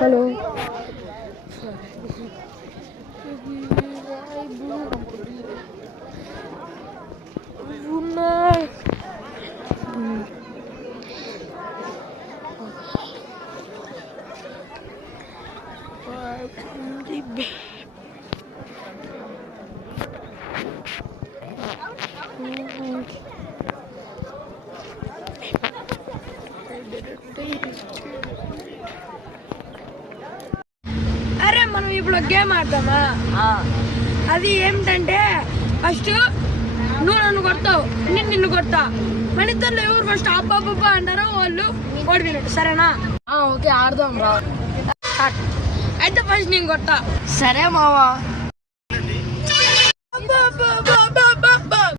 హలో అరే మనం ఇప్పుడు గేమ్ ఆడతామా? అది ఏమిటంటే ఫస్ట్ నువ్వు నన్ను కొడతావు, నేను నిన్ను కొడతా. మన ఇద్దరు ఎవరు ఫస్ట్ అబ్బా అంటారో వాళ్ళు ఓడిపోయినట్టు. సరేనా? ఓకే, ఆడదాం రా. అయితే ఫస్ట్ నేను కొడతా. సరే మావా.